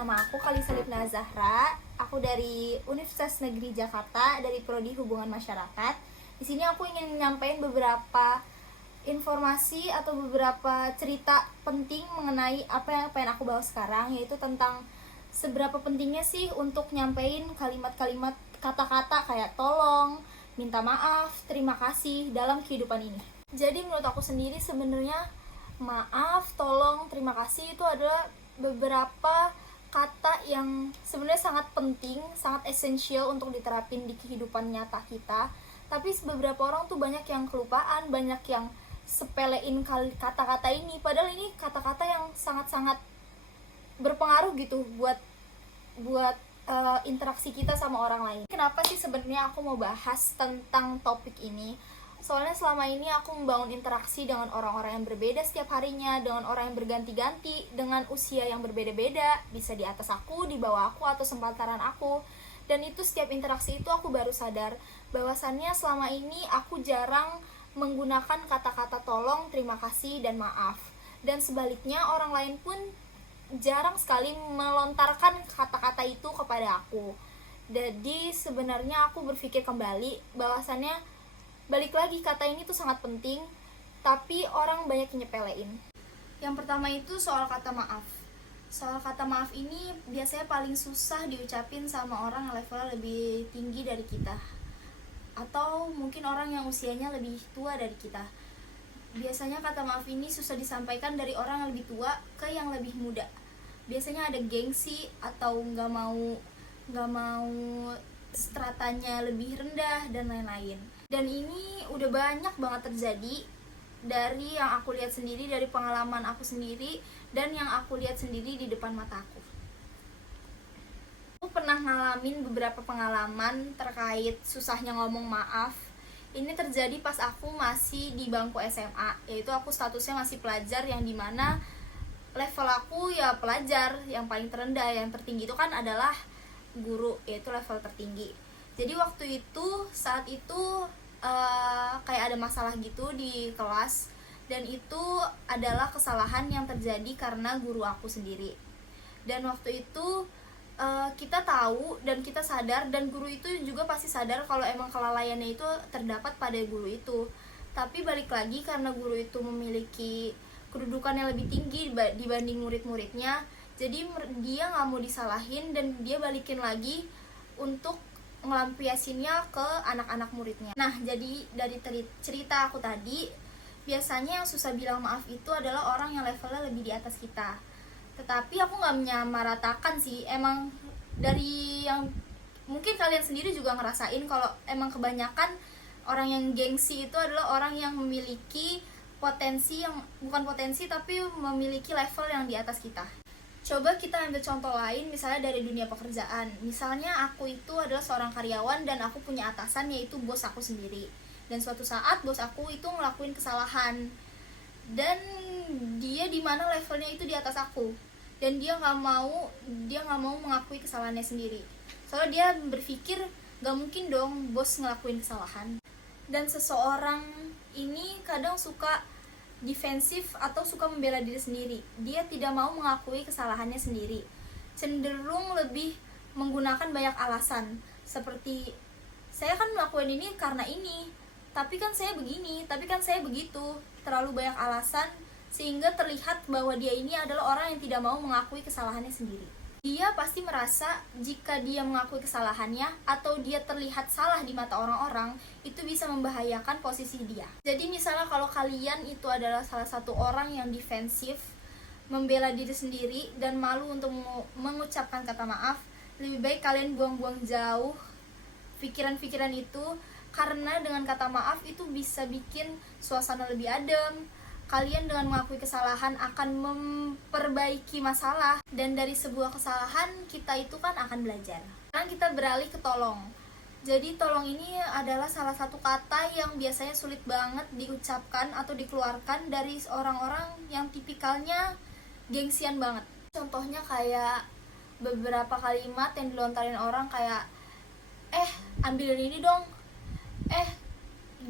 nama aku Kalisa Lipna Zahra. Aku dari Universitas Negeri Jakarta, dari Prodi Hubungan Masyarakat. Di sini aku ingin menyampaikan beberapa informasi atau beberapa cerita penting mengenai apa yang pengen aku bahas sekarang, yaitu tentang seberapa pentingnya sih untuk nyampein kalimat-kalimat kata-kata kayak tolong, minta maaf, terima kasih dalam kehidupan ini. Jadi menurut aku sendiri sebenarnya maaf, tolong, terima kasih itu adalah beberapa kata yang sebenarnya sangat penting, sangat esensial untuk diterapin di kehidupan nyata kita. Tapi beberapa orang tuh banyak yang kelupaan, banyak yang sepelein kata-kata ini, padahal ini kata-kata yang sangat-sangat berpengaruh gitu buat interaksi kita sama orang lain. Kenapa sih sebenarnya aku mau bahas tentang topik ini? Soalnya selama ini aku membangun interaksi dengan orang-orang yang berbeda setiap harinya, dengan orang yang berganti-ganti, dengan usia yang berbeda-beda, bisa di atas aku, di bawah aku, atau sepantaran aku. Dan itu setiap interaksi itu aku baru sadar bahwasannya selama ini aku jarang menggunakan kata-kata tolong, terima kasih, dan maaf. Dan sebaliknya orang lain pun jarang sekali melontarkan kata-kata itu kepada aku. Jadi sebenarnya aku berpikir kembali bahwasannya balik lagi, kata ini tuh sangat penting, tapi orang banyak yang nyepelein. Yang pertama itu soal kata maaf. Soal kata maaf ini biasanya paling susah diucapin sama orang yang levelnya lebih tinggi dari kita, atau mungkin orang yang usianya lebih tua dari kita. Biasanya kata maaf ini susah disampaikan dari orang yang lebih tua ke yang lebih muda. Biasanya ada gengsi atau nggak mau stratanya lebih rendah dan lain-lain. Dan ini udah banyak banget terjadi dari yang aku lihat sendiri, dari pengalaman aku sendiri, dan yang aku lihat sendiri di depan mata aku. Aku pernah ngalamin beberapa pengalaman terkait susahnya ngomong maaf. Ini terjadi pas aku masih di bangku SMA, yaitu aku statusnya masih pelajar, yang dimana level aku ya pelajar, yang paling terendah, yang tertinggi itu kan adalah guru, yaitu level tertinggi. Jadi waktu itu, saat itu kayak ada masalah gitu di kelas, dan itu adalah kesalahan yang terjadi karena guru aku sendiri. Dan waktu itu kita tahu dan kita sadar, dan guru itu juga pasti sadar kalau emang kelalaiannya itu terdapat pada guru itu. Tapi balik lagi, karena guru itu memiliki kedudukan yang lebih tinggi dibanding murid-muridnya, jadi dia nggak mau disalahin dan dia balikin lagi untuk ngelampiasinnya ke anak-anak muridnya. Nah, jadi dari cerita aku tadi, biasanya yang susah bilang maaf itu adalah orang yang levelnya lebih di atas kita. Tetapi aku nggak menyamaratakan sih, emang dari yang mungkin kalian sendiri juga ngerasain kalau emang kebanyakan orang yang gengsi itu adalah orang yang memiliki potensi, yang bukan potensi tapi memiliki level yang di atas kita. Coba kita ambil contoh lain, misalnya dari dunia pekerjaan. Misalnya aku itu adalah seorang karyawan dan aku punya atasan, yaitu bos aku sendiri. Dan suatu saat bos aku itu ngelakuin kesalahan, dan dia di mana levelnya itu di atas aku, dan dia nggak mau mengakui kesalahannya sendiri. Soalnya dia berpikir nggak mungkin dong bos ngelakuin kesalahan. Dan seseorang ini kadang suka defensif atau suka membela diri sendiri. Dia tidak mau mengakui kesalahannya sendiri, cenderung lebih menggunakan banyak alasan, seperti saya kan melakukan ini karena ini, tapi kan saya begini, tapi kan saya begitu. Terlalu banyak alasan sehingga terlihat bahwa dia ini adalah orang yang tidak mau mengakui kesalahannya sendiri. Dia pasti merasa jika dia mengakui kesalahannya atau dia terlihat salah di mata orang-orang, itu bisa membahayakan posisi dia. Jadi misalnya kalau kalian itu adalah salah satu orang yang defensif, membela diri sendiri, dan malu untuk mengucapkan kata maaf, lebih baik kalian buang-buang jauh pikiran-pikiran itu, karena dengan kata maaf itu bisa bikin suasana lebih adem. Kalian dengan mengakui kesalahan akan memperbaiki masalah, dan dari sebuah kesalahan kita itu kan akan belajar. Sekarang kita beralih ke tolong. Jadi tolong ini adalah salah satu kata yang biasanya sulit banget diucapkan atau dikeluarkan dari orang-orang yang tipikalnya gengsian banget. Contohnya kayak beberapa kalimat yang dilontarin orang kayak ambil ini dong,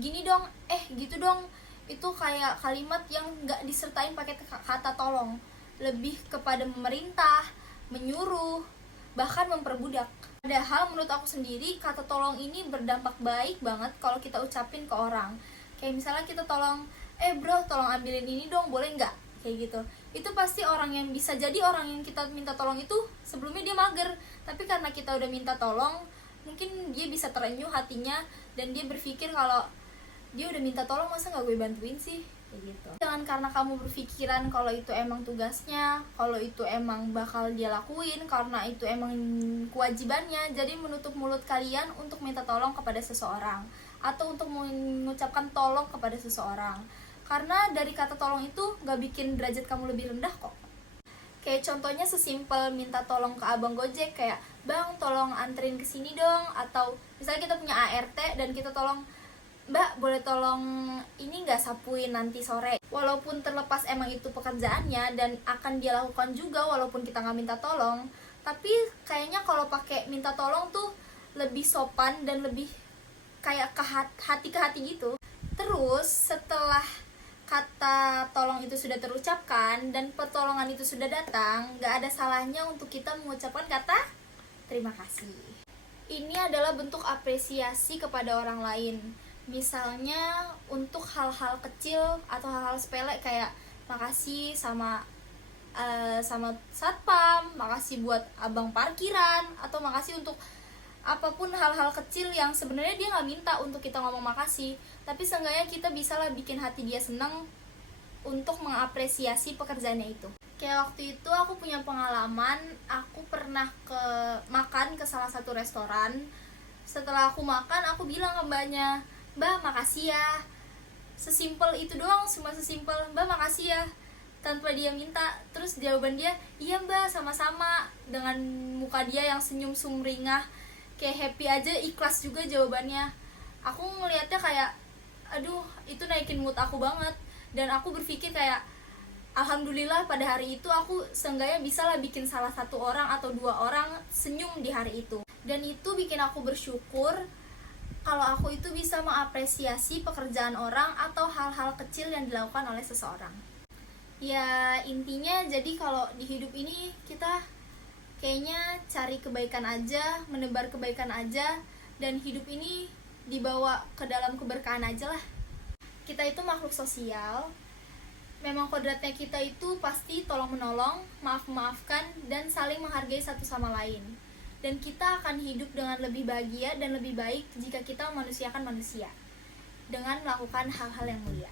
gini dong, gitu dong. Itu kayak kalimat yang gak disertain pakai kata tolong, lebih kepada memerintah, menyuruh, bahkan memperbudak. Padahal menurut aku sendiri kata tolong ini berdampak baik banget kalau kita ucapin ke orang. Kayak misalnya kita tolong, bro tolong ambilin ini dong, boleh nggak? Kayak gitu. Itu pasti orang yang bisa jadi orang yang kita minta tolong itu sebelumnya dia mager, tapi karena kita udah minta tolong, mungkin dia bisa terenyuh hatinya dan dia berpikir kalau dia udah minta tolong masa nggak gue bantuin sih, kayak gitu. Jangan karena kamu berpikiran kalau itu emang tugasnya, kalau itu emang bakal dia lakuin, karena itu emang kewajibannya, jadi menutup mulut kalian untuk minta tolong kepada seseorang atau untuk mengucapkan tolong kepada seseorang. Karena dari kata tolong itu nggak bikin derajat kamu lebih rendah kok. Kayak contohnya sesimpel minta tolong ke abang Gojek, kayak bang tolong anterin ke sini dong, atau misalnya kita punya ART dan kita tolong, mbak boleh tolong ini nggak sapuin nanti sore. Walaupun terlepas emang itu pekerjaannya dan akan dia lakukan juga walaupun kita nggak minta tolong, tapi kayaknya kalau pakai minta tolong tuh lebih sopan dan lebih kayak ke hati gitu. Terus setelah kata tolong itu sudah terucapkan dan pertolongan itu sudah datang, gak ada salahnya untuk kita mengucapkan kata terima kasih. Ini adalah bentuk apresiasi kepada orang lain. Misalnya untuk hal-hal kecil atau hal-hal sepele kayak makasih sama satpam, makasih buat abang parkiran, atau makasih untuk apapun hal-hal kecil yang sebenarnya dia nggak minta untuk kita ngomong makasih, tapi seenggaknya kita bisa lah bikin hati dia senang untuk mengapresiasi pekerjaannya itu. Kayak waktu itu aku punya pengalaman, aku pernah makan ke salah satu restoran. Setelah aku makan, aku bilang ke mbaknya, mbak makasih ya. Sesimpel itu doang, cuma sesimpel mbak makasih ya, tanpa dia minta. Terus jawaban dia, iya mbak sama-sama, dengan muka dia yang senyum sumringah, kayak happy aja, ikhlas juga jawabannya. Aku ngelihatnya kayak, aduh itu naikin mood aku banget. Dan aku berpikir kayak, alhamdulillah pada hari itu aku seenggaknya bisa lah bikin salah satu orang atau dua orang senyum di hari itu. Dan itu bikin aku bersyukur kalau aku itu bisa mengapresiasi pekerjaan orang atau hal-hal kecil yang dilakukan oleh seseorang. Ya intinya jadi kalau di hidup ini kita kayaknya cari kebaikan aja, menebar kebaikan aja, dan hidup ini dibawa ke dalam keberkahan aja lah. Kita itu makhluk sosial, memang kodratnya kita itu pasti tolong-menolong, maaf-maafkan, dan saling menghargai satu sama lain. Dan kita akan hidup dengan lebih bahagia dan lebih baik jika kita memanusiakan manusia dengan melakukan hal-hal yang mulia.